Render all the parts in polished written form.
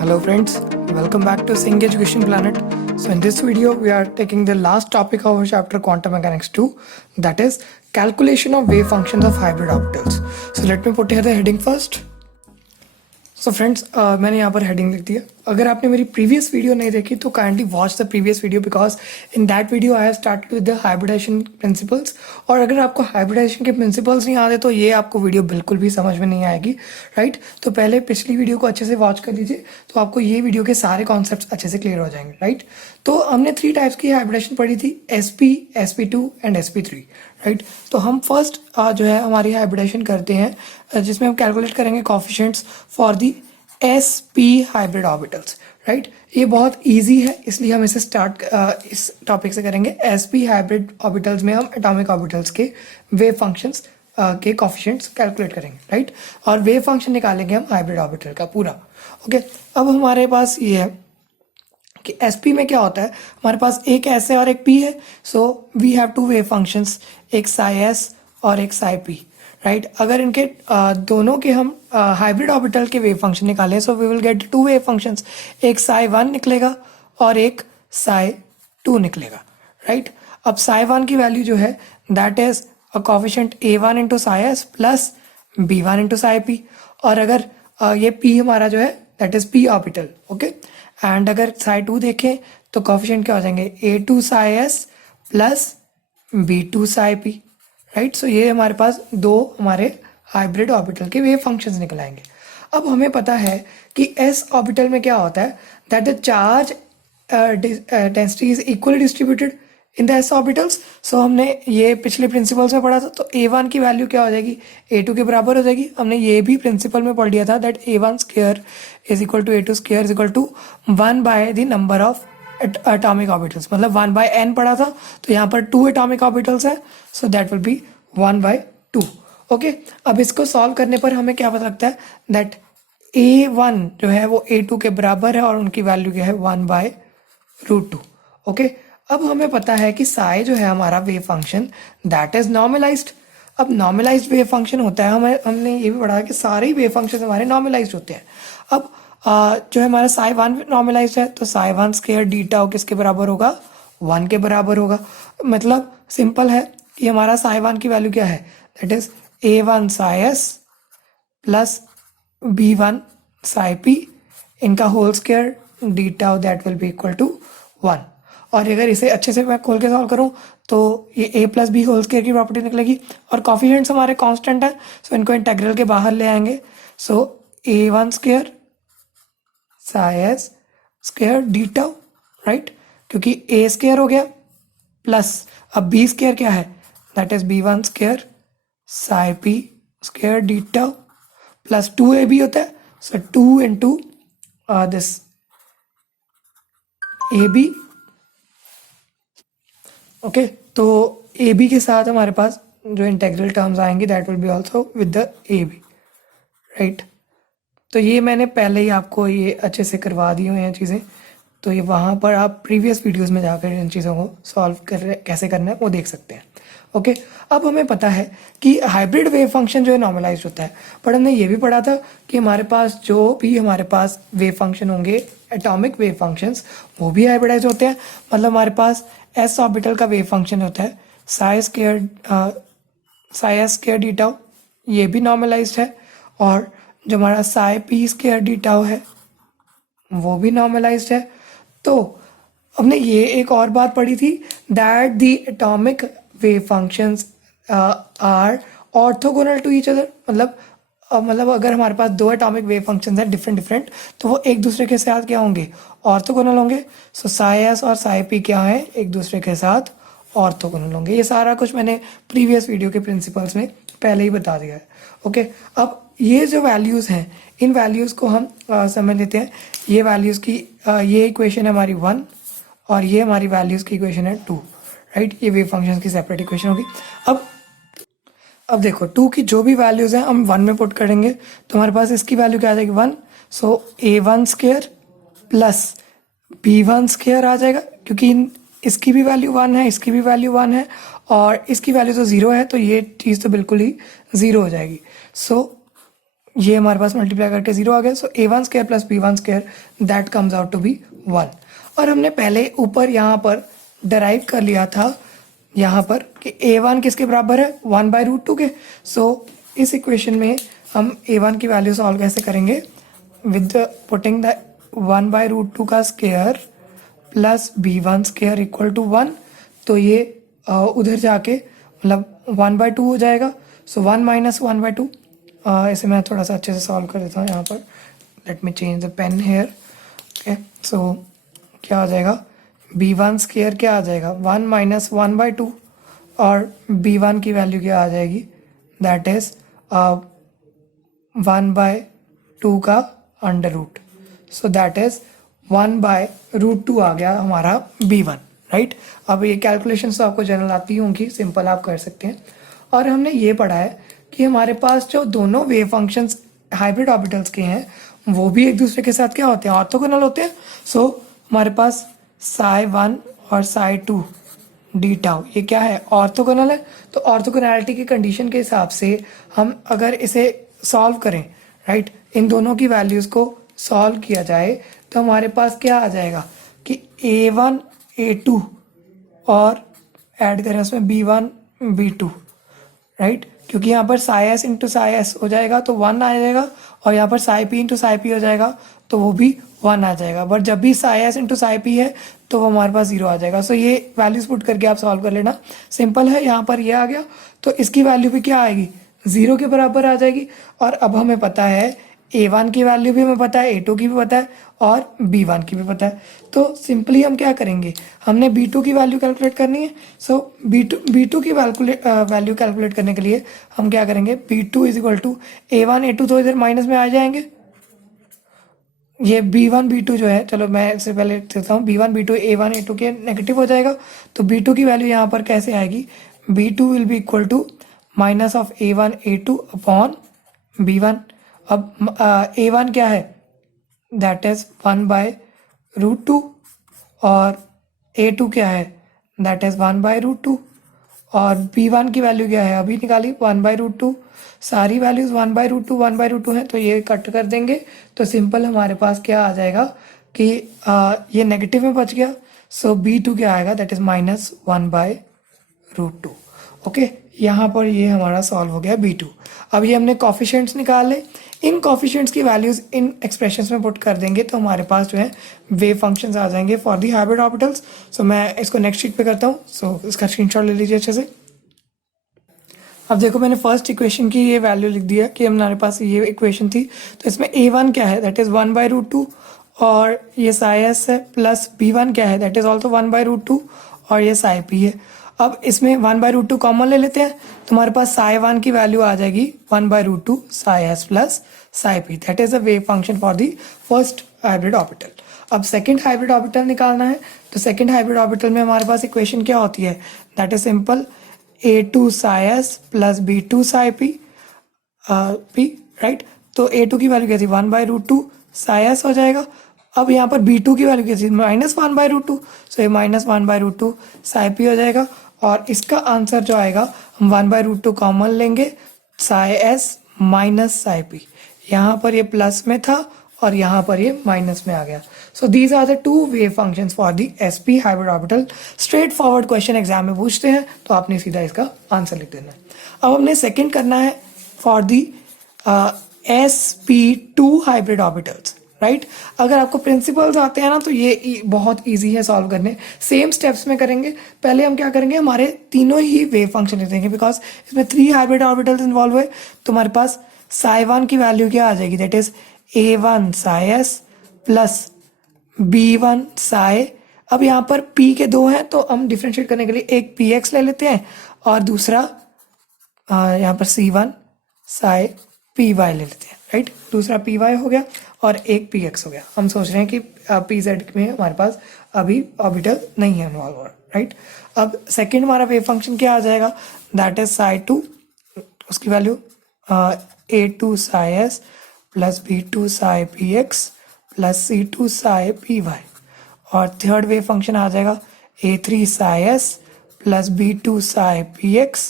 Hello friends, welcome back to Sing Education Planet. So in this video we are taking the last topic of our chapter Quantum Mechanics 2, that is calculation of wave functions of hybrid orbitals. So let me put here the heading first. So friends मैंने यहाँ पर heading लिख दिया. अगर आपने मेरी previous video नहीं देखी तो kindly watch the previous video because in that video I have started with the hybridisation principles. और अगर आपको हाइब्रिडाइजेशन के प्रिंसिपल्स नहीं आते तो ये आपको वीडियो बिल्कुल भी समझ में नहीं आएगी, राइट. तो पहले पिछली वीडियो को अच्छे से वॉच कर लीजिए तो आपको ये वीडियो के सारे कॉन्सेप्ट अच्छे से क्लियर हो जाएंगे, राइट. तो हमने 3 टाइप्स की हाइब्रिडाइजेशन पढ़ी थी, SP, SP2 and SP3, right. तो हम फर्स्ट जो है हमारी हाइब्रिडाइजेशन करते हैं जिसमें हम कैलकुलेट करेंगे coefficients for the SP hybrid orbitals, right. ये बहुत इजी है इसलिए हम इसे स्टार्ट इस टॉपिक से करेंगे. SP हाइब्रिड ऑर्बिटल्स में हम एटॉमिक ऑर्बिटल्स के वेव फंक्शंस के कोएफिशिएंट्स कैलकुलेट करेंगे, राइट. और वेव फंक्शन निकालेंगे हम हाइब्रिड ऑर्बिटल का पूरा. ओके, अब हमारे पास ये है कि SP में क्या होता है, हमारे पास एक S है और एक P है. So we have 2 wave functions, एक psi S और एक psi P, राइट. अगर इनके दोनों के हम हाइब्रिड ऑर्बिटल के वेव फंक्शन निकालें so we will get 2 wave functions, एक psi1 निकलेगा और एक psi2 निकलेगा, राइट. अब psi1 की वैल्यू जो है that is a coefficient A1 into psi S plus B1 into psi P. और अगर ये P हमारा जो है that is P orbital, okay. And अगर psi2 देखें तो कोएफिशिएंट क्या हो जाएंगे, A2 psi S plus B2 psi P, right. So ये हमारे पास 2 हमारे हाइब्रिड ऑर्बिटल के वेव फंक्शंस निकल आएंगे. अब हमें पता है कि S ऑर्बिटल में क्या होता है that the charge density is equally distributed in the S orbitals. So हमने ये पिछले प्रिंसिपल्स में पढ़ा था. तो A1 की वैल्यू क्या हो जाएगी, A2 के बराबर हो जाएगी. हमने ये भी प्रिंसिपल में पढ़ लिया था that A1 square is equal to A2 square is equal to 1 by the number of atomic orbitals, मतलब 1 बाय n पढ़ा था. तो यहाँ पर 2 एटॉमिक ऑर्बिटल्स है so that will be 1 by 2. Okay, अब इसको सॉल्व करने पर हमें क्या पता लगता है दैट A1 जो है वो A2 के बराबर है और उनकी वैल्यू क्या है 1 बाय √2. ओके, अब हमें पता है कि साई जो है हमारा wave function that is normalised. अब नॉर्मलाइज्ड वेव फंक्शन होता है, हमने ये भी पढ़ा कि सारे ही वेव फंक्शन हमारे नॉर्मलाइज्ड होते हैं. अब जो है हमारा psi1 नॉर्मलाइज्ड है तो psi1 स्क्वायर डी टाउ किसके बराबर होगा, 1 के बराबर होगा. मतलब सिंपल है कि हमारा psi1 की वैल्यू क्या है that is A1 psi S plus B1 psi P इनका whole square d tau that will be equal to 1. और अगर इसे अच्छे से मैं खोल के सॉल्व करूं तो ये A plus b whole square की प्रॉपर्टी निकलेगी और कोएफिशिएंट्स हमारे कांस्टेंट है सो इनको इंटीग्रल के बाहर ले आएंगे. सो A1 square psi S square d tau, right, क्योंकि A स्क्वायर हो गया प्लस अब B स्क्वायर क्या है that is B1 square psi P square d tau plus 2AB होता है सो 2 इंटू दिस AB. ओके, तो AB के साथ हमारे पास जो इंटीग्रल टर्म्स आएंगे that will be also with the AB, right. तो ये मैंने पहले ही आपको ये अच्छे से करवा दी हुई हैं चीज़ें, तो ये वहाँ पर आप प्रीवियस वीडियोस में जाकर इन चीज़ों को सॉल्व कर कैसे करना है वो देख सकते हैं. ओके, अब हमें पता है कि हाइब्रिड वेव फंक्शन जो है नॉर्मलाइज्ड होता है, पर हमने ये भी पढ़ा था कि हमारे पास जो भी हमारे पास वेव फंक्शन होंगे एटॉमिक वेव फंक्शंस वो भी हाइब्रिडाइज होते हैं. मतलब हमारे पास S ऑर्बिटल का वेव फंक्शन होता है psi S square d tau, ये भी नॉर्मलाइज्ड है. और जो हमारा psi P square d tau है वो भी नॉर्मलाइज्ड है. तो हमने ये एक और बात पढ़ी थी that the atomic wave functions are orthogonal to each other. मतलब अगर हमारे पास 2 एटॉमिक वेव फंक्शंस हैं डिफरेंट तो वो एक दूसरे के साथ क्या होंगे, ऑर्थोगोनल होंगे. सो psi S और psi P क्या है, एक दूसरे के साथ ऑर्थोगोनल होंगे. ये सारा कुछ मैंने प्रीवियस वीडियो के प्रिंसिपल्स में पहले ही बता दिया है. ओके, अब ये जो वैल्यूज़ हैं इन वैल्यूज़ को हम समझ लेते हैं. ये वैल्यूज़ की ये इक्वेशन है हमारी 1 और ये हमारी वैल्यूज़ की इक्वेशन है 2, राइट. ये वेव फंक्शंस की सेपरेट इक्वेशन होगी. अब देखो 2 की जो भी वैल्यूज़ हैं हम 1 में पुट करेंगे तो हमारे पास इसकी वैल्यू क्या आ जाएगी 1. So A1 square plus B1 square आ जाएगा क्योंकि इसकी भी वैल्यू 1 है, इसकी भी वैल्यू 1 है और इसकी वैल्यू तो 0 है तो ये चीज़ तो बिल्कुल ही 0 हो जाएगी. सो ये हमारे पास मल्टीप्लाई करके 0 आ गया, so a1 square plus b1 square that comes out to be 1। और हमने पहले ऊपर यहाँ पर डराइव कर लिया था यहाँ पर कि a1 किसके बराबर है 1/√2 के। सो इस इक्वेशन में हम a1 की वैल्यू सॉल्व कैसे करेंगे, विद पुटिंग द 1/√2 का square plus b1 square equal to 1। तो ये उधर जाके मतलब 1/2 हो जाएगा। सो 1 माइनस 1/2, इसे मैं थोड़ा सा अच्छे से सॉल्व कर देता हूँ यहाँ पर। Let me change the pen here. Okay, so क्या आ जाएगा, b1 स्क्वायर क्या आ जाएगा 1 माइनस 1/2, और b1 की वैल्यू क्या आ जाएगी, दैट इज 1/2 का under root. So that is 1/√2 आ गया हमारा b1, राइट। अब ये कैलकुलेशन तो आपको जनरल आती होंगी, सिंपल आप कर सकते हैं। और हमने ये पढ़ा है कि हमारे पास जो दोनों वेव फंक्शंस हाइब्रिड ऑर्बिटल्स के हैं वो भी एक दूसरे के साथ क्या होते हैं, ऑर्थोगोनल होते हैं। सो हमारे पास psi1 और psi2 डी टाउ ये क्या है, ऑर्थोगोनल है। तो ऑर्थोगोनैलिटी की कंडीशन के हिसाब से हम अगर इसे सॉल्व करें, राइट, इन दोनों की वैल्यूज़ को सॉल्व किया जाए तो हमारे पास क्या आ जाएगा कि a1 a2 और ऐड करें उसमें b1 b2, राइट, क्योंकि यहाँ पर psi s into psi s हो जाएगा तो 1 आ जाएगा, और यहाँ पर psi p into psi p हो जाएगा तो वो भी 1 आ जाएगा। बट जब भी psi s into psi p है तो वो हमारे पास 0 आ जाएगा। सो ये वैल्यूज पुट करके आप सॉल्व कर लेना, सिंपल है। यहाँ पर ये आ गया तो इसकी वैल्यू भी क्या आएगी, 0 के बराबर आ जाएगी। और अब हमें पता है a1 की वैल्यू भी हमें पता है, a2 की भी पता है, और b1 की भी पता है। तो सिंपली हम क्या करेंगे, हमने b2 की वैल्यू कैलकुलेट करनी है। सो b2 की वैल्यू कैलकुलेट करने के लिए हम क्या करेंगे, b2 is equal to a1 a2 तो इधर माइनस में आ जाएंगे। ये b1 b2 जो है, चलो मैं इससे पहले देता हूँ, b1 b2 a1 a2 के नेगेटिव हो जाएगा। तो b2 की वैल्यू यहाँ पर कैसे आएगी, b2 will be equal to minus of a1 a2 upon b1। अब a1 क्या है, दैट इज 1/√2, और a2 क्या है, दैट इज 1/√2, और b1 की वैल्यू क्या है अभी निकाली 1/√2। सारी वैल्यूज 1/√2 1/√2 है तो ये कट कर देंगे। तो सिंपल हमारे पास क्या आ जाएगा कि ये नेगेटिव में बच गया। सो b2 क्या आएगा, दैट इज माइनस 1/√2। ओके, यहाँ पर ये हमारा सॉल्व हो गया b2। अब ये हमने कॉफिशिएंट्स निकाले, इन कॉफिशिएंट्स की वैल्यूज इन एक्सप्रेशंस में पुट कर देंगे तो हमारे पास जो है वेव फंक्शंस आ जाएंगे फॉर दी हाइब्रिड ऑर्बिटल्स। सो मैं इसको नेक्स्ट शीट पे करता हूँ। सो इसका स्क्रीनशॉट ले लीजिए अच्छे से। अब देखो मैंने फर्स्ट इक्वेशन की ये वैल्यू लिख दिया कि हमारे पास ये इक्वेशन थी। तो इसमें a1 क्या है, दैट इज 1/√2, और ये psi s है, प्लस b1 क्या है, दैट इज ऑल्सो 1/√2, और ये psi p है। अब इसमें 1/√2 कॉमन ले लेते हैं तो हमारे पास psi1 की वैल्यू आ जाएगी 1/√2 psi s plus psi p, that is a wave function for the first hybrid orbital. अब सेकंड हाइब्रिड ऑर्बिटल निकालना है तो सेकंड हाइब्रिड ऑर्बिटल में हमारे पास इक्वेशन क्या होती है, that is simple a2 psi s plus b2 psi p, right. तो a2 की वैल्यू क्या थी 1/√2 psi s हो जाएगा। अब यहाँ पर b2 की वैल्यू क्या थी माइनस 1/√2, सो ये माइनस 1/√2 psi p हो जाएगा। और इसका आंसर जो आएगा हम 1/√2 कॉमन लेंगे, psi s minus psi p, यहाँ पर ये प्लस में था और यहाँ पर ये माइनस में आ गया। So these are the two wave functions for the sp hybrid orbital. Straightforward question exam में पूछते हैं तो आपने सीधा इसका आंसर लिख देना है। अब हमने सेकंड करना है for the sp2 hybrid orbitals, right. अगर आपको प्रिंसिपल्स आते हैं ना तो ये बहुत इजी है सॉल्व करने। सेम स्टेप्स में करेंगे। पहले हम क्या करेंगे, हमारे तीनों ही वेव फंक्शन लिख देंगे बिकॉज इसमें 3 हाइब्रिड ऑर्बिटल्स इन्वॉल्व हुए। तो हमारे पास psi1 की वैल्यू क्या आ जाएगी, that is a1 psi s plus b1 psi। अब यहाँ पर p के 2 हैं तो हम डिफ्रेंशिएट करने के लिए एक px ले लेते हैं और दूसरा यहाँ पर c1 psi py ले लेते हैं, राइट। दूसरा py हो गया और एक px हो गया। हम सोच रहे हैं कि pz में हमारे पास अभी ऑर्बिटल नहीं है इन्वॉल्व हो रहा, राइट। अब सेकेंड हमारा वेव फंक्शन क्या आ जाएगा, दैट इज psi2, उसकी value a2 psi s plus b2 psi px plus c2 psi py। और थर्ड वेव फंक्शन आ जाएगा a3 psi s plus b2 psi px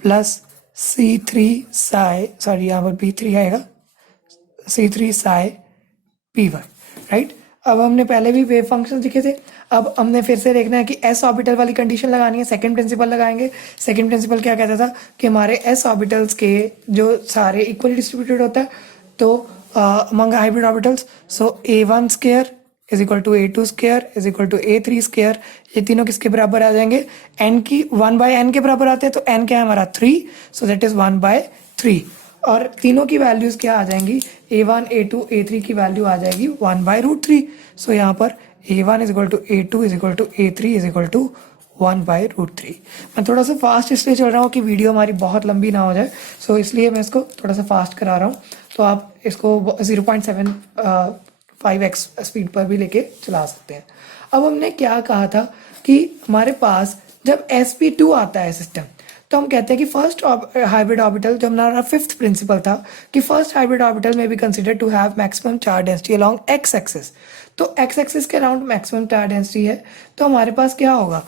plus c3 psi, sorry यहाँ पर b3 आएगा, C3 psi Py, right. अब हमने पहले भी wave function दिखे थे, अब हमने फिर से देखना है कि s ऑर्बिटल वाली कंडीशन लगानी है। सेकंड प्रिंसिपल लगाएंगे। सेकंड प्रिंसिपल क्या कहता था कि हमारे s ऑर्बिटल्स के जो सारे इक्वली डिस्ट्रीब्यूटेड होता है, तो among hybrid orbitals, so a1 square is equal to a2 square is equal to a3 square, ये तीनों किसके बराबर आ जाएंगे, n की 1/n के बराबर आते हैं, तो n क्या है हमारा 3, सो दैट इज 1/3। और तीनों की वैल्यूज क्या आ जाएंगी, a1 a2 a3 की वैल्यू आ जाएगी 1/√3। सो यहाँ पर a1 is equal to a2 is equal to a3 is equal to 1/√3। मैं थोड़ा सा फास्ट इसलिए चल रहा हूँ कि वीडियो हमारी बहुत लंबी ना हो जाए, सो इसलिए मैं इसको थोड़ा सा फास्ट करा रहा हूँ। तो आप इसको 0.75x स्पीड पर भी लेके चला सकते हैं। अब हमने क्या कहा था कि हमारे पास जब sp2 आता है सिस्टम, तो हम कहते हैं कि फर्स्ट हाइब्रिड ऑर्बिटल, जो हमारा फिफ्थ प्रिंसिपल था कि फर्स्ट हाइब्रिड ऑर्बिटल में be consider to have maximum charge density along x axis. तो एक्स एक्सिस के अराउंड मैक्सिमम चार्ज डेंसिटी है, तो हमारे पास क्या होगा,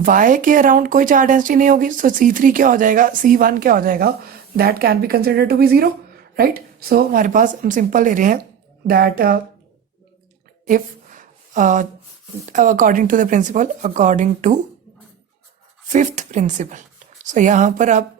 y के अराउंड कोई चार्ज डेंसिटी नहीं होगी, सो C3 क्या हो जाएगा, C1 क्या हो जाएगा, that can be consider to be 0, right. So हमारे पास हम सिंपल ले रहे हैं that if according to the principle, according to fifth principle, so यहाँ पर आप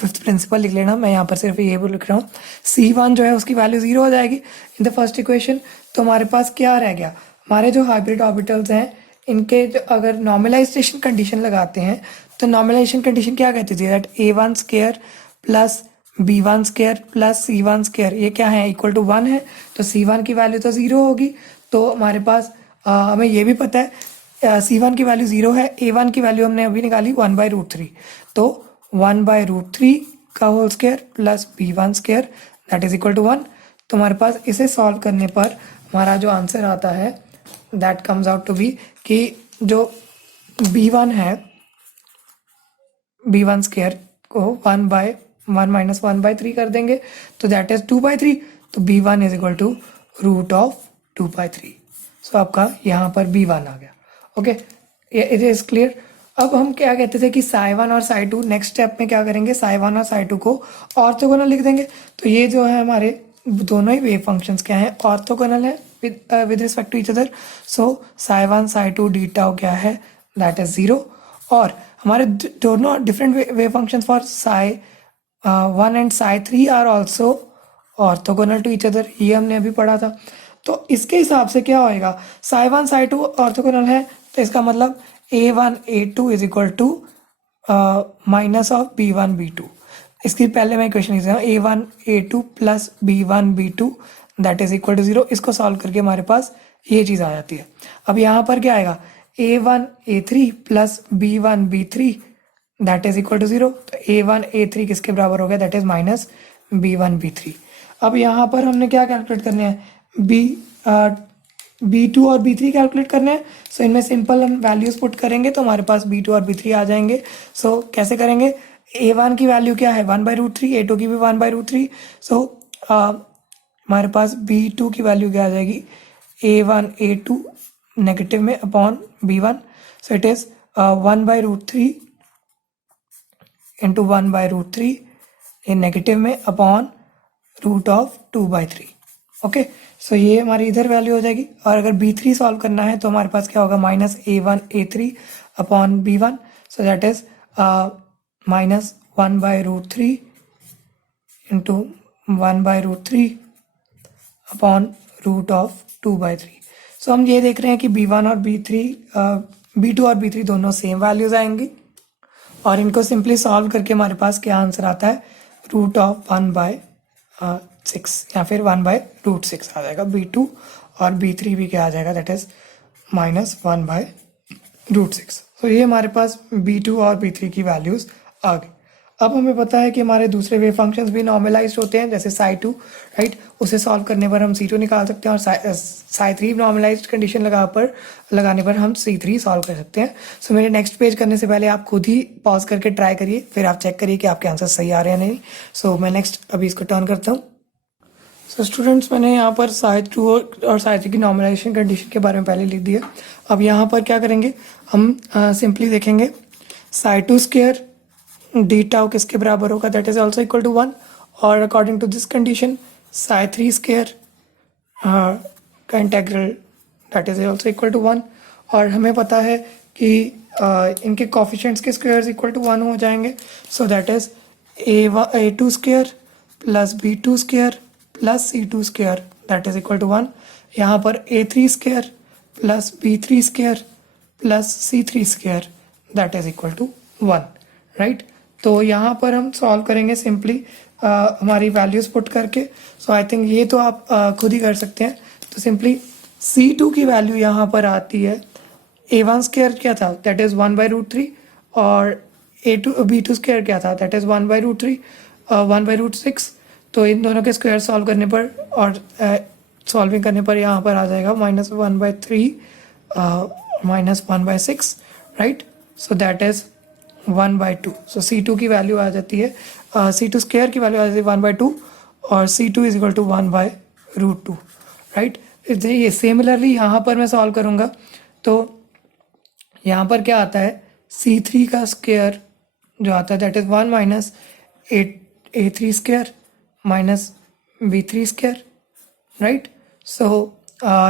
फिफ्थ प्रिंसिपल लिख लेना, मैं यहाँ पर सिर्फ ये भी लिख रहा हूँ, C1 जो है उसकी वैल्यू 0 हो जाएगी इन द फर्स्ट इक्वेशन। तो हमारे पास क्या रह गया, हमारे जो हाइब्रिड ऑर्बिटल्स हैं इनके जो अगर नॉर्मलाइजेशन कंडीशन लगाते हैं, तो नॉर्मलाइजेशन कंडीशन क्या कहती थी, that a1 square plus b1 square plus c1 square, ये क्या है, इक्वल टू 1 है, तो C1 की वैल्यू तो 0 होगी। तो हमारे पास हमें ये भी पता है C1 की वैल्यू 0 है, A1 की वैल्यू हमने अभी निकाली 1/√3, तो 1/√3 का whole square plus b1 square that is equal to 1। तो हमारे पास इसे सॉल्व करने पर हमारा जो आंसर आता है that comes out to be कि जो b1 है, b1 स्क्वायर को 1/1 माइनस 1/3 कर देंगे, तो दैट इज 2/3, तो b1 is equal to root of 2/3। So आपका यहाँ पर b1 आ गया। Okay, it is clear. अब हम क्या कहते थे कि psi1 और psi2, नेक्स्ट स्टेप में क्या करेंगे, psi1 और psi2 को ऑर्थोगोनल लिख देंगे। तो ये जो है हमारे दोनों ही वेव फंक्शंस क्या हैं, ऑर्थोगोनल है with respect to each other. So psi1 psi2 d tau क्या है, दैट इज 0। और हमारे दोनों different wave functions for psi1 and psi3 are also orthogonal to each other, ये हमने अभी पढ़ा था। तो इसके हिसाब से क्या होएगा, psi1 psi2 ऑर्थोगोनल है, तो इसका मतलब a1 a2 is equal to minus of b1 b2। इसकी पहले मैं इक्वेशन लिख रहा हूँ, a1 a2 plus b1 b2 that is equal to 0। इसको सॉल्व करके हमारे पास ये चीज़ आ जाती है। अब यहाँ पर क्या आएगा, a1 a3 plus b1 b3 that is equal to 0। तो a1 a3 किसके बराबर हो गया, that is minus b1 b3। अब यहाँ पर हमने क्या कैलकुलेट करने हैं, b2 और b3 कैलकुलेट करने हैं। सो इनमें सिंपल हम वैल्यूज पुट करेंगे तो हमारे पास b2 और b3 आ जाएंगे। सो कैसे करेंगे, a1 की वैल्यू क्या है 1/√3, a2 की भी 1/√3। सो हमारे पास b2 की वैल्यू क्या आ जाएगी, a1 a2 नेगेटिव में upon b1। So it is 1/√3 into 1/√3 ये नेगेटिव में अपॉन रूट ऑफ 2/3। ओके, सो ये हमारी इधर वैल्यू हो जाएगी। और अगर b3 सॉल्व करना है तो हमारे पास क्या होगा, minus a1 a3 upon b1। So that is minus 1/√3 into 1/√3 upon root of 2/3। So हम ये देख रहे हैं कि b1 और b2 और b3 दोनों सेम वैल्यूज आएंगी, और इनको सिंपली सॉल्व करके हमारे पास क्या आंसर आता है, रूट ऑफ 1/6 या फिर 1/√6 आ जाएगा। b2 और b3 भी क्या आ जाएगा, दैट इज माइनस 1/√6। तो ये हमारे पास b2 और b3 की वैल्यूज आ गई। अब हमें पता है कि हमारे दूसरे वेव फंक्शंस भी नॉर्मलाइज्ड होते हैं, जैसे psi2, राइट, उसे सॉल्व करने पर हम c2 निकाल सकते हैं, और psi3 नॉर्मलाइज्ड कंडीशन लगाने पर हम c3 सॉल्व कर सकते हैं। सो मेरे नेक्स्ट पेज करने से पहले आप खुद ही पॉज करके ट्राई करिए, फिर आप चेक करिए कि आपके आंसर सही आ रहे हैं नहीं। सो मैं नेक्स्ट अभी इसको टर्न करता हूँ। सो स्टूडेंट्स, मैंने यहाँ पर psi2 और psi3 की नॉर्मलाइजेशन कंडीशन के बारे में पहले लिख दिया। अब यहाँ पर क्या करेंगे, हम सिंपली देखेंगे psi2 स्क्वायर डी टाउ किसके बराबर होगा, that is also equal to 1। और according to this condition psi 3 square का integral that is also equal to 1। और हमें पता है कि इनके कॉफिशेंट्स के स्क्वायर्स इक्वल टू 1 हो जाएंगे। So that is a2 square plus b2 square plus c2 square that is equal to 1। यहाँ पर a3 square plus b3 square plus c3 square that is equal to 1, right. तो यहाँ पर हम solve करेंगे simply हमारी वैल्यूज पुट करके। सो I think ये तो आप खुद ही कर सकते हैं। तो सिंपली c2 की वैल्यू यहाँ पर आती है, a1 स्क्वायर क्या था दैट इज़ 1/√3 और b2 स्क्वायर क्या था दैट इज़ 1/√3 1/√6। तो इन दोनों के स्क्वायर सॉल्व करने पर और सॉल्विंग करने पर यहाँ पर आ जाएगा -1/3 -1/6, right. So that is 1/2। So c2 की वैल्यू आ जाती है c2 स्क्वायर की वैल्यू आ जाती है 1/2 और c2 is equal to 1/√2, right. ये सिमिलरली यहाँ पर मैं सॉल्व करूँगा तो यहाँ पर क्या आता है c3 का स्क्वायर जो आता है that is 1 minus a3 square minus b3 square, right. So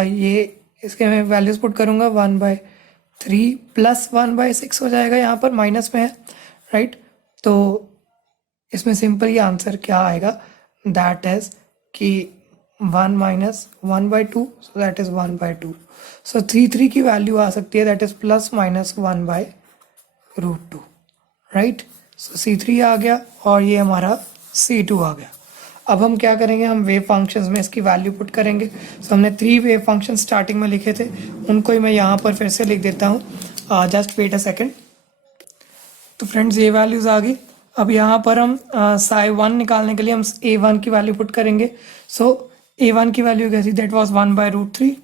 ये इसके मैं वैल्यूज पुट करूँगा 1/3 प्लस 1/6 हो जाएगा, यहाँ पर माइनस में है, राइट। तो इसमें सिंपल ये आंसर क्या आएगा दैट इज कि 1 माइनस 1/2 सो दैट इज 1/2। सो 3 की वैल्यू आ सकती है that is plus minus 1/√2, right. So c3 आ गया और ये हमारा c2 आ गया। अब हम क्या करेंगे, हम वेव फंक्शंस में इसकी वैल्यू पुट करेंगे। सो हमने 3 वेव फंक्शन स्टार्टिंग में लिखे थे, उनको ही मैं यहाँ पर फिर से लिख देता हूँ। Just wait a second. तो फ्रेंड्स ये वैल्यूज आ गई। अब यहाँ पर हम psi1 निकालने के लिए हम a1 की वैल्यू पुट करेंगे। सो a1 की वैल्यू क्या थी that was 1/√3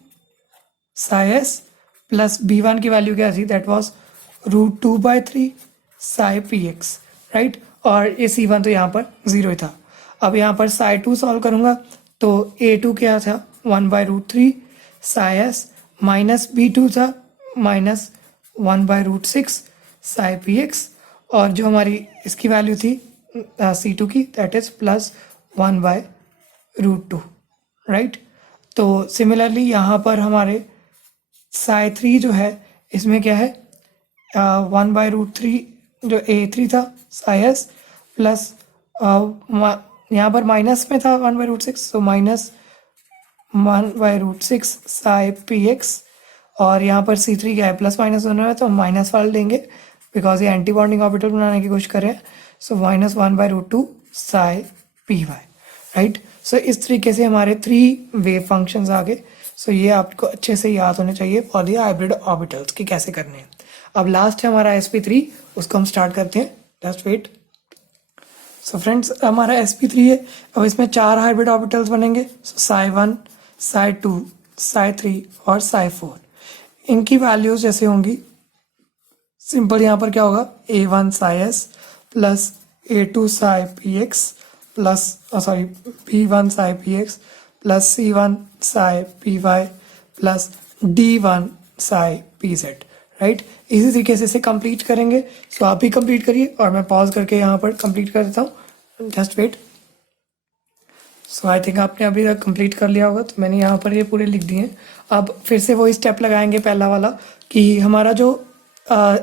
psi s plus b1 की वैल्यू क्या थी that was √2/3 psi px, right. और ये c1 तो यहाँ पर 0 ही था। अब यहाँ पर psi2 सॉल्व करूँगा तो a2 क्या था 1/√3 psi s माइनस b2 था माइनस 1/√6 psi px और जो हमारी इसकी वैल्यू थी c2 की दैट इज प्लस 1/√2, राइट। तो सिमिलरली यहाँ पर हमारे psi3 जो है इसमें क्या है 1/√3 जो a3 था psi s प्लस यहाँ पर माइनस में था 1/√6 तो माइनस 1/√6 psi px और यहाँ पर c3 क्या है प्लस माइनस दोनों है तो माइनस वाले लेंगे बिकॉज ये एंटी बॉन्डिंग ऑर्बिटल बनाने की कोशिश कर रहे हैं। So minus 1/√2 psi py, right. So इस तरीके से हमारे 3 वेव फंक्शंस आ गए। सो ये आपको अच्छे से याद होने चाहिए फॉर दी हाइब्रिड ऑर्बिटल्स की कैसे करने हैं। अब लास्ट है हमारा sp3, उसको हम स्टार्ट करते हैं, जस्ट वेट। सो फ्रेंड्स हमारा sp3 है। अब इसमें 4 हाइब्रिड ऑर्बिटल्स बनेंगे। सो psi1 psi2 psi3 और psi4। इनकी वैल्यूज जैसे होंगी सिंपल यहाँ पर क्या होगा a1 psi s plus a2 psi px plus sorry b1 psi px plus c1 psi py plus d1 psi pz, right. इसी तरीके से इसे कंप्लीट करेंगे। सो आप भी कंप्लीट करिए और मैं पॉज करके यहाँ पर कंप्लीट कर देता हूँ, just wait. So I think आपने अभी तक कंप्लीट कर लिया होगा, तो मैंने यहाँ पर ये पूरे लिख दिए। अब फिर से वही स्टेप लगाएंगे पहला वाला कि हमारा जो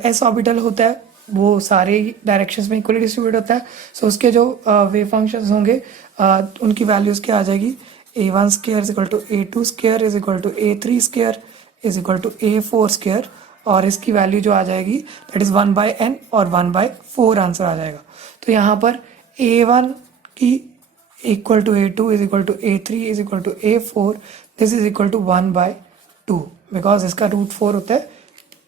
एस ऑर्बिटल होता है वो सारे डायरेक्शंस में इक्वली डिस्ट्रीब्यूट होता है। सो उसके जो वेव फंक्शंस होंगे उनकी वैल्यूज़ क्या आ जाएगी a1 square is equal to a2 square is equal to a3 square is equal to a4 square और इसकी वैल्यू जो आ जाएगी दैट इज़ 1/n और 1/4 आंसर आ जाएगा। तो यहाँ पर a1 की equal to a2 is equal to a3 is equal to a4 this is equal to 1/2 because इसका √4 होता है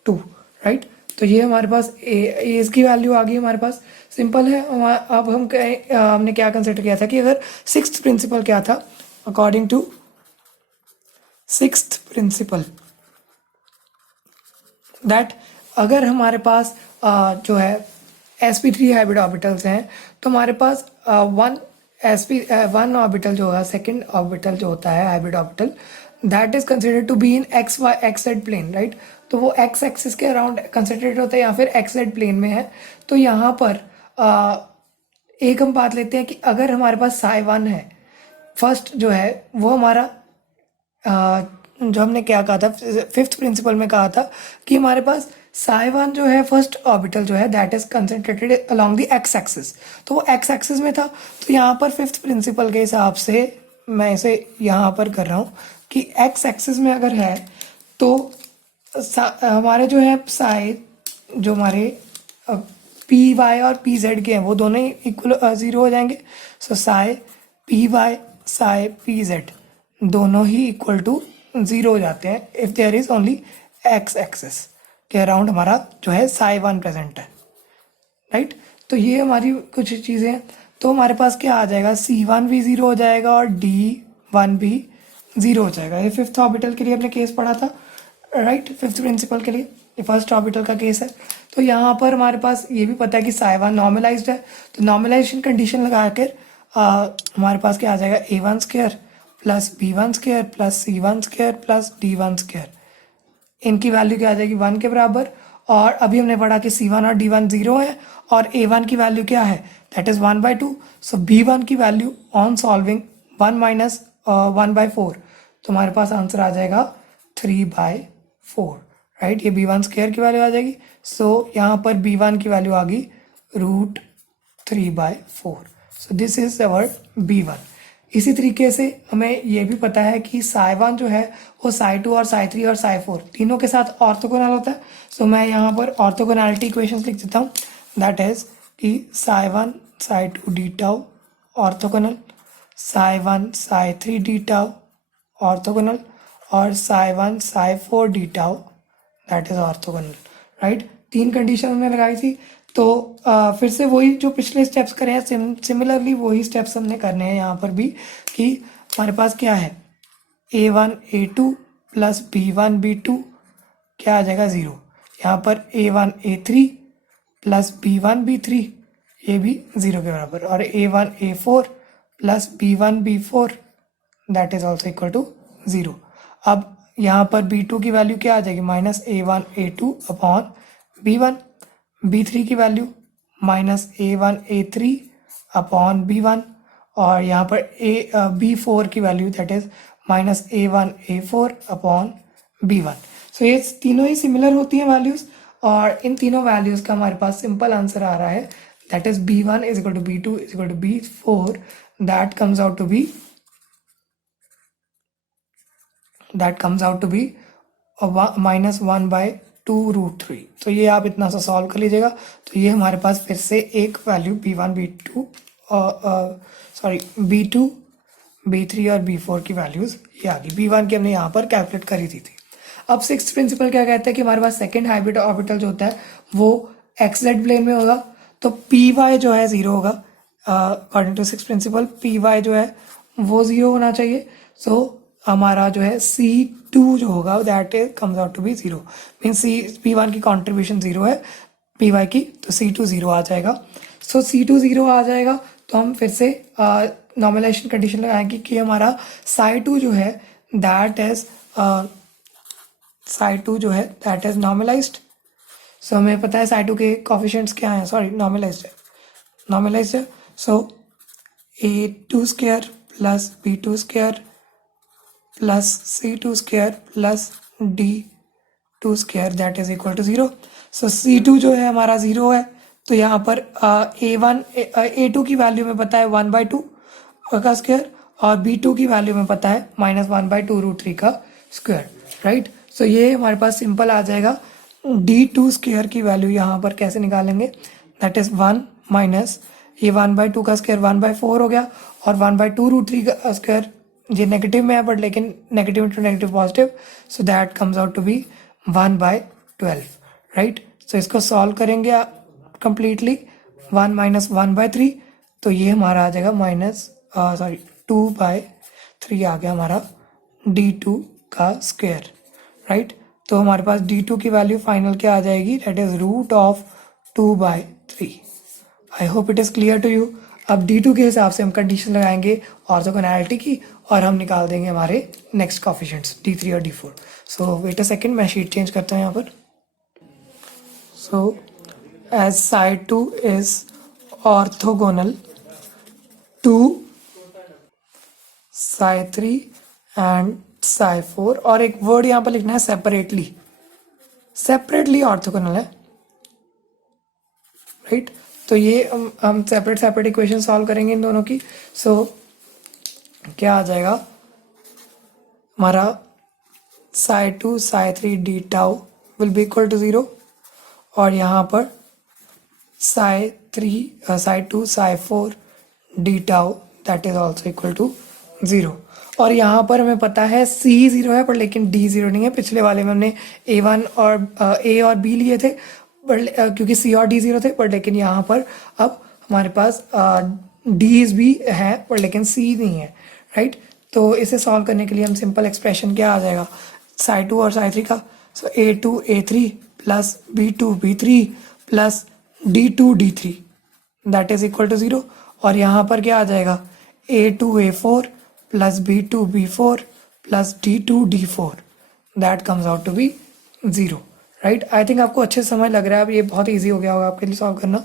2, राइट। तो ये हमारे पास इसकी वैल्यू आ गई हमारे पास, सिंपल है। अब हम हमने क्या कंसिडर किया था कि अगर सिक्स्थ प्रिंसिपल क्या था according to sixth principle that अगर हमारे पास जो है sp3 हाइब्रिड ऑर्बिटल्स हैं तो हमारे पास वन ऑर्बिटल जो होगा सेकंड ऑर्बिटल जो होता है hybrid orbital that is considered to be in x z plane, right. तो वो एक्स एक्सिस के अराउंड कंसिडर्ड होता है या फिर एक्स जेड प्लेन में है। तो यहाँ पर एक हम बात लेते हैं कि अगर हमारे पास psi1 है फर्स्ट जो है वो हमारा जो हमने क्या कहा था, फिफ्थ प्रिंसिपल में कहा था कि हमारे पास साई 1 जो है फर्स्ट ऑर्बिटल जो है that is concentrated along the x axis, तो वो एक्स एक्सिस में था। तो यहाँ पर फिफ्थ प्रिंसिपल के हिसाब से मैं इसे यहाँ पर कर रहा हूँ कि एक्स एक्सिस में अगर है तो हमारे जो है साई जो हमारे पी वाई और पी जेड के हैं वो दोनों ही इक्वल 0 हो जाएंगे। So psi P Y psi P Z दोनों ही इक्वल टू 0 हो जाते हैं if there is only X axis के अराउंड हमारा जो है साई 1 प्रेजेंट है, राइट। तो ये हमारी कुछ चीज़ें हैं। तो हमारे पास क्या आ जाएगा, C1 भी 0 हो जाएगा और D1 भी 0 हो जाएगा। ये फिफ्थ ऑर्बिटल के लिए हमने केस पढ़ा था, राइट, फिफ्थ प्रिंसिपल के लिए ये फर्स्ट ऑर्बिटल का केस है। तो यहाँ पर हमारे पास ये भी पता है कि साई 1 नॉर्मलाइज्ड है, तो नॉर्मलाइजेशन कंडीशन लगा कर हमारे पास क्या आ जाएगा, A1 square plus B1 square plus C1 square plus D1 square, इनकी वैल्यू क्या आ जाएगी 1 के बराबर। और अभी हमने पढ़ा कि C1 और D1 0 है और A1 की वैल्यू क्या है, दैट इज 1/2। सो B1 की वैल्यू ऑन सॉल्विंग 1 माइनस 1/4, तो हमारे पास आंसर आ जाएगा 3/4, राइट। ये B1 स्क्वायर की वैल्यू आ जाएगी। सो यहाँ पर B1 की वैल्यू आ गई √3/4। So this is our B1। इसी तरीके से हमें ये भी पता है कि साई 1 जो है वो साई 2 और साई 3 और साई 4 तीनों के साथ ऑर्थोगोनल होता है। सो मैं यहाँ पर ऑर्थोगोनैलिटी इक्वेशंस लिख देता हूँ, दैट इज कि psi 1 psi 2 D tau orthogonal, psi 1 psi 3 D tau orthogonal और psi 1 psi 4 D tau that is orthogonal, right. 3 condition हमने लगाई थी। तो फिर से वही जो पिछले स्टेप्स करे हैं सिमिलरली वही स्टेप्स हमने करने हैं यहाँ पर भी, कि हमारे पास क्या है A1 A2 plus B1 B2 क्या आ जाएगा 0। यहाँ पर A1 A3 plus B1 B3 ये भी 0 के बराबर, और A1 A4 plus B1 B4 that is also equal to 0। अब यहाँ पर B2 की वैल्यू क्या आ जाएगी, minus A1 A2 upon B1, B3 की value minus A1 A3 upon B1, और यहाँ पर B4 की value that is minus A1 A4 upon B1। सो ये तीनों ही सिमिलर होती हैं वैल्यूज, और इन तीनों वैल्यूज का हमारे पास सिंपल आंसर आ रहा है, that is B1 is equal to B2 is equal to B4, that comes out to be minus 1/2√3। तो ये आप इतना सा सॉल्व कर लीजिएगा। तो ये हमारे पास फिर से एक value B1 B2 B2 B3 और B4 की वैल्यूज ये आ गई। B1 की हमने यहाँ पर कैलकुलेट करी थी। अब सिक्स्थ प्रिंसिपल क्या कहता है कि हमारे पास सेकेंड हाइब्रिड ऑर्बिटल जो होता है वो XZ प्लेन में होगा, तो PY जो है 0 होगा। According to sixth principle PY जो है वो 0 होना चाहिए। सो हमारा जो है C2 जो होगा that comes out to be 0, mean P1 की कॉन्ट्रीब्यूशन 0 है PY की, तो C2 0 आ जाएगा। सो C2 0 आ जाएगा, तो हम फिर से नॉर्मलाइजेशन कंडीशन लगाएंगे कि हमारा साई 2 जो है दैट इज नॉर्मलाइज्ड। सो हमें पता है साई 2 के कोफिशिएंट्स क्या हैं, सॉरी नॉर्मलाइज्ड है। So A2 square plus B2 square plus C2 square plus D2 square that is equal to 0। So C2 जो है हमारा 0 है, तो यहाँ पर A2 की वैल्यू में पता है 1/2 का स्क्वायर, और B2 की वैल्यू में पता है माइनस 1/2√3 का स्क्वायर, राइट। सो ये हमारे पास सिंपल आ जाएगा। D2 स्क्वायर की वैल्यू यहाँ पर कैसे निकालेंगे, दैट इज 1 माइनस ये 1/2 का स्क्वायर 1/4 हो गया, और 1/2√3 का स्क्वायर ये नेगेटिव में है बट लेकिन negative into negative positive, so that comes out to be 1/12, right. So इसको सॉल्व करेंगे कंप्लीटली 1 माइनस 1/3, तो ये हमारा आ जाएगा सॉरी 2/3 आ गया हमारा D2 का स्क्वायर, राइट। तो हमारे पास D2 की वैल्यू फाइनल क्या आ जाएगी, that is √2/3। I hope it is clear to you. अब D2 के हिसाब से हम कंडीशन लगाएंगे ऑर्थोगोनैलिटी की, और हम निकाल देंगे हमारे नेक्स्ट कोफिशिएंट्स D3 और D4। So wait a second, मैं शीट चेंज करता हूँ यहाँ पर। So as psi 2 is orthogonal to psi3 and psi4, और एक वर्ड यहाँ पर लिखना है सेपरेटली, सेपरेटली ऑर्थोगोनल है, राइट। तो ये हम सेपरेट इक्वेशन सॉल्व करेंगे इन दोनों की। सो क्या आ जाएगा हमारा psi2 psi3 d tau will be equal to 0, और यहाँ पर psi2 psi4 d tau that is also equal to 0। और यहाँ पर हमें पता है c 0 है पर लेकिन d 0 नहीं है। पिछले वाले में हमने a1 और a और b लिए थे पर क्योंकि c और d 0 थे, पर लेकिन यहाँ पर अब हमारे पास d's भी है पर लेकिन c नहीं है, राइट। तो इसे सॉल्व करने के लिए हम सिंपल एक्सप्रेशन क्या आ जाएगा psi2 और psi3 का, so a2 a3 plus b2 b3 plus d2 d3 that is equal to 0। और यहाँ पर क्या आ जाएगा a2 a4 plus b2 b4 plus d2 d4 that comes out to be 0, right. I think आपको अच्छे से समझ लग रहा है, अब ये बहुत इजी हो गया होगा आपके लिए सॉल्व करना।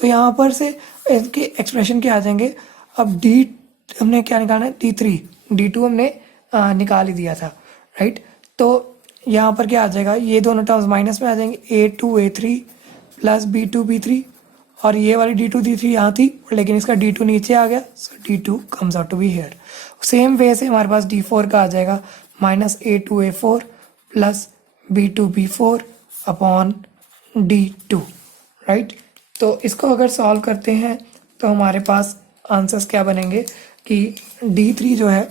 तो यहाँ पर से इसके एक्सप्रेशन क्या आ जाएंगे, अब d हमने क्या निकालना है d3, d2 हमने निकाल ही दिया था, राइट। तो यहाँ पर क्या आ जाएगा, ये दोनों टर्म्स माइनस में आ जाएंगे, a2 a3 plus b2 b3, और ये वाली d2 d3 यहाँ थी लेकिन इसका d2 नीचे आ गया, so d2 comes out to be here. Same way से हमारे पास d4 का आ जाएगा minus a2 a4 plus b2 b4 upon d2, right. तो इसको अगर सॉल्व करते हैं तो हमारे पास आंसर्स क्या बनेंगे कि d3 जो है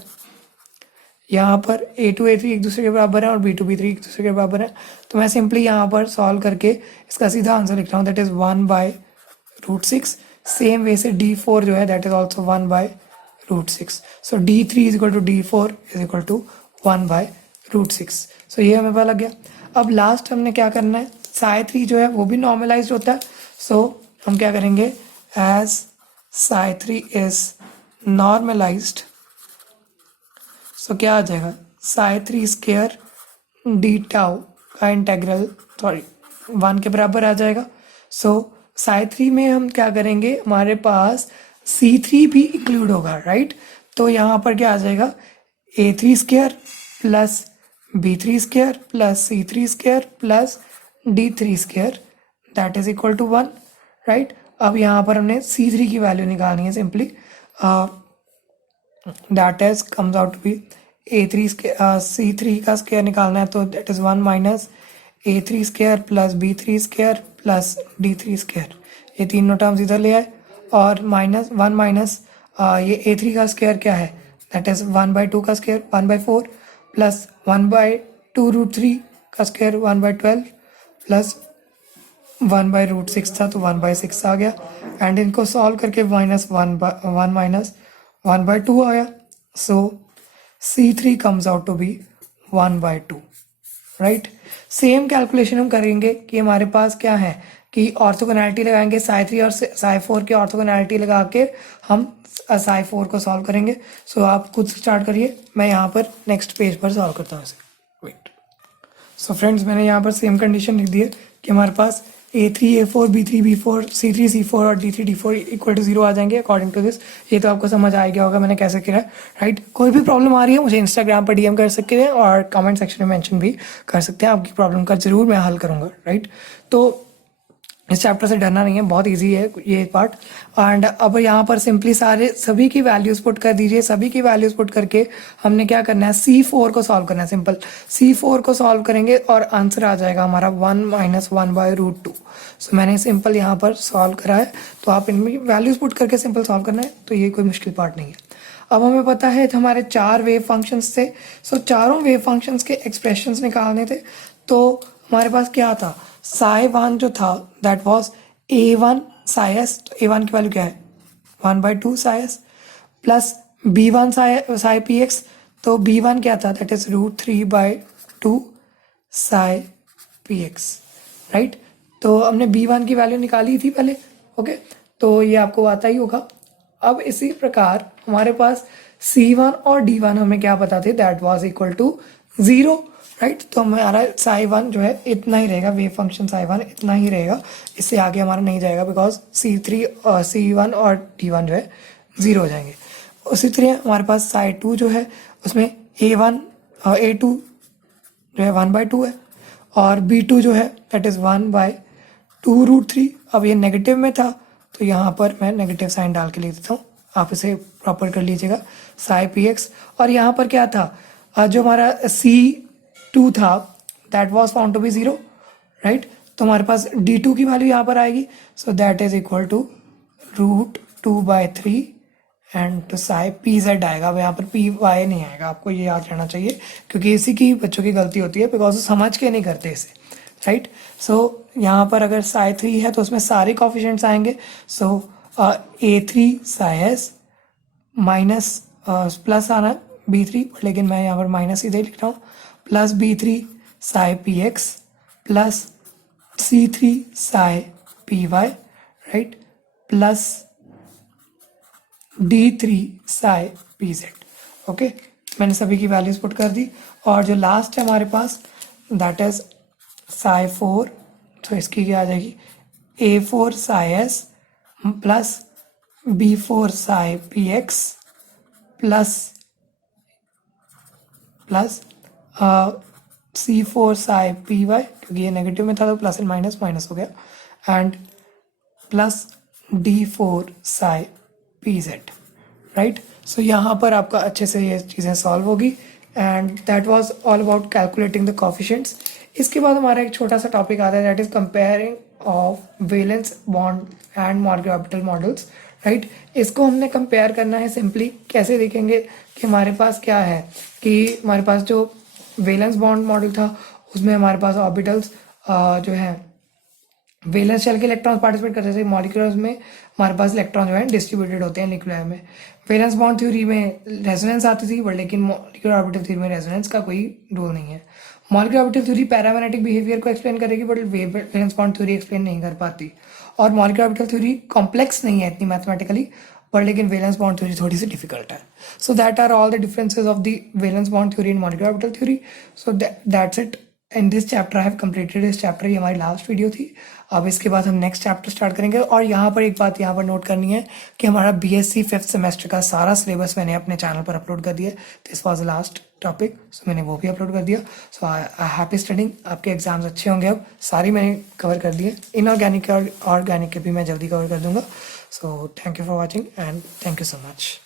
यहाँ पर a2 a3 एक दूसरे के बराबर है और b2 b3 एक दूसरे के बराबर है। तो मैं सिंपली यहाँ पर सॉल्व करके इसका सीधा आंसर लिख रहा हूँ, दैट इज 1/√6। सेम वे से d4 जो है that is also 1/√6। So d3 is equal to d4 is equal to 1/√6। So ये हमें पता लग गया। अब लास्ट हमने क्या करना है, psi3 जो है वो भी नॉर्मलाइज्ड होता है। सो हम क्या करेंगे, एज psi3 इज नॉर्मलाइज्ड, सो क्या आ जाएगा psi3 स्क्वायर d tau का इंटेग्रल 1 के बराबर आ जाएगा। सो psi3 में हम क्या करेंगे, हमारे पास c3 भी इंक्लूड होगा, राइट। तो यहाँ पर क्या आ जाएगा a3 square plus b3 square plus c3 square plus d3 square that is equal to 1, right. अब यहाँ पर हमने c3 की वैल्यू निकालनी है simply, that is comes out to be a3 c3 का स्क्वायर निकालना है तो दैट इज 1 minus a3 square plus b3 square plus d3 square, ये तीनों टर्म्स इधर ले आए, और माइनस 1 माइनस ये a3 का स्क्वायर क्या है, दैट इज 1/2 का स्क्वायर 1/4 प्लस 1/2√3 का स्क्वायर 1/12 प्लस 1/√6 था तो 1/6 आ गया, एंड इनको सॉल्व करके माइनस 1 माइनस 1/2 आया। सो c3 comes out to be 1/2, right. Same calculation हम करेंगे कि हमारे पास क्या है कि ऑर्थोगोनैलिटी लगाएंगे, psi3 और psi4 की ऑर्थोगोनैलिटी लगा के हम psi4 को सॉल्व करेंगे। सो आप खुद स्टार्ट करिए, मैं यहाँ पर नेक्स्ट पेज पर सॉल्व करता हूँ इसे, वेट। सो फ्रेंड्स मैंने यहाँ पर सेम कंडीशन लिख दी है कि हमारे पास a3 a4 b3 b4 c3 c4 और d3 d4 इक्वल टू 0 आ जाएंगे अकॉर्डिंग टू दिस। ये तो आपको समझ आ गया होगा मैंने कैसे किया है, राइट। कोई भी प्रॉब्लम आ रही है मुझे इंस्टाग्राम पर डीएम कर सकते हैं और कमेंट सेक्शन में मेंशन भी कर सकते हैं, आपकी प्रॉब्लम का जरूर मैं हल करूँगा, राइट। तो इस चैप्टर से डरना नहीं है, बहुत इजी है ये पार्ट। एंड अब यहाँ पर सिंपली सभी की वैल्यूज पुट कर दीजिए। सभी की वैल्यूज पुट करके हमने क्या करना है, C4 को सॉल्व करना है। सिंपल C4 को सॉल्व करेंगे और आंसर आ जाएगा हमारा 1 माइनस 1/√2। सो मैंने सिंपल यहाँ पर सॉल्व करा है, तो आप इनमें वैल्यूज पुट करके सिंपल सॉल्व करना है, तो ये कोई मुश्किल पार्ट नहीं है। अब हमें पता है हमारे 4 वेव फंक्शंस थे। सो चारों वेव फंक्शंस के एक्सप्रेशंस निकालने थे। तो हमारे पास क्या था, psi1 जो था that was a1 psi s, तो a1 की वैल्यू क्या है 1/2 psi s plus b1 psi px, तो b1 क्या था that is √3/2 psi px, right. तो हमने b1 की वैल्यू निकाली थी पहले, ओके, तो ये आपको आता ही होगा। अब इसी प्रकार हमारे पास c1 और d1 हमें क्या पता थे, that was equal to 0, right. तो हमारा psi1 जो है इतना ही रहेगा, वेव फंक्शन psi1 इतना ही रहेगा, इससे आगे हमारा नहीं जाएगा बिकॉज c1 और d1 जो है 0 हो जाएंगे। उसी तरह हमारे पास साइड 2 जो है उसमें A2 जो है 1/2 है और B2 जो है दैट इज़ 1/2√3। अब ये नेगेटिव में था तो यहाँ पर मैं नेगेटिव साइन डाल के लिख देता हूँ, आप इसे प्रॉपर कर लीजिएगा साई px। और यहाँ पर क्या था, जो हमारा C2 था that was found to be 0, right. तो हमारे पास D2 की वैल्यू यहाँ पर आएगी, so that is equal to √2/3 and to psi pz आएगा। अब यहाँ पर py नहीं आएगा, आपको ये याद रहना चाहिए क्योंकि इसी की बच्चों की गलती होती है बिकॉज वो समझ के नहीं करते इसे, राइट। सो यहाँ पर अगर साई 3 है तो उसमें सारे कॉफिशेंट्स आएंगे। सो A3 Sai s minus plus आना B3, लेकिन मैं यहाँ पर माइनस सीधे लिख रहा हूँ, plus B3 Sai px plus C3 Sai py, right, plus D3 Sai pz। Okay, मैंने सभी की वैल्यूज पुट कर दी। और जो लास्ट है हमारे पास दैट इज साई 4, तो इसकी क्या आ जाएगी A4 Sai s plus B4 Sai px plus C4 Sai py, क्योंकि ये नेगेटिव में था तो प्लस एंड माइनस माइनस हो गया, and plus D4 psi pz, right. So यहाँ पर आपका अच्छे से ये चीज़ें सॉल्व होगी and that was all about calculating the coefficients. इसके बाद हमारा एक छोटा सा टॉपिक आता है that is comparing of valence bond and molecular orbital models, right. इसको हमने कंपेयर करना है सिंपली, कैसे देखेंगे कि हमारे पास क्या है कि हमारे पास जो वैलेंस बॉन्ड मॉडल था उसमें हमारे पास ऑर्बिटल्स जो है वैलेंस शेल के इलेक्ट्रॉन्स पार्टिसिपेट करते थे, मॉलिक्यूल्स में हमारे पास इलेक्ट्रॉन जो है डिस्ट्रीब्यूटेड होते हैं न्यूक्लियर में। वैलेंस बॉन्ड थ्योरी में रेजोनेंस आती थी, बट लेकिन मॉलिक्यूलर ऑर्बिटल थ्योरी में रेजोनेंस का कोई रोल नहीं है। Molecular orbital theory paramagnetic behaviour को एक्सप्लेन करेगी, but valence bond theory explain नहीं कर पाती। और मॉलिक्यूलर ऑर्बिटल थ्योरी कॉम्प्लेक्स नहीं है इतनी मैथमेटिकली, बट लेकिन वैलेंस बॉन्ड थ्योरी थोड़ी सी डिफिकल्ट है। So that are all the differences of the valence bond theory and molecular orbital theory. So that's it in this chapter. I have completed this chapter. ये हमारी last video थी। अब इसके बाद हम नेक्स्ट चैप्टर स्टार्ट करेंगे। और यहाँ पर एक बात यहाँ पर नोट करनी है कि हमारा BSc 5th सेमेस्टर का सारा सिलेबस मैंने अपने चैनल पर अपलोड कर दिया। This was the last topic, so मैंने वो भी अपलोड कर दिया। So I happy studying. आपके एग्जाम्स अच्छे होंगे। अब सारी मैंने कवर कर दिए, इनऑर्गेनिक और ऑर्गेनिक के भी मैं जल्दी कवर कर दूंगा। So thank you for watching and thank you so much.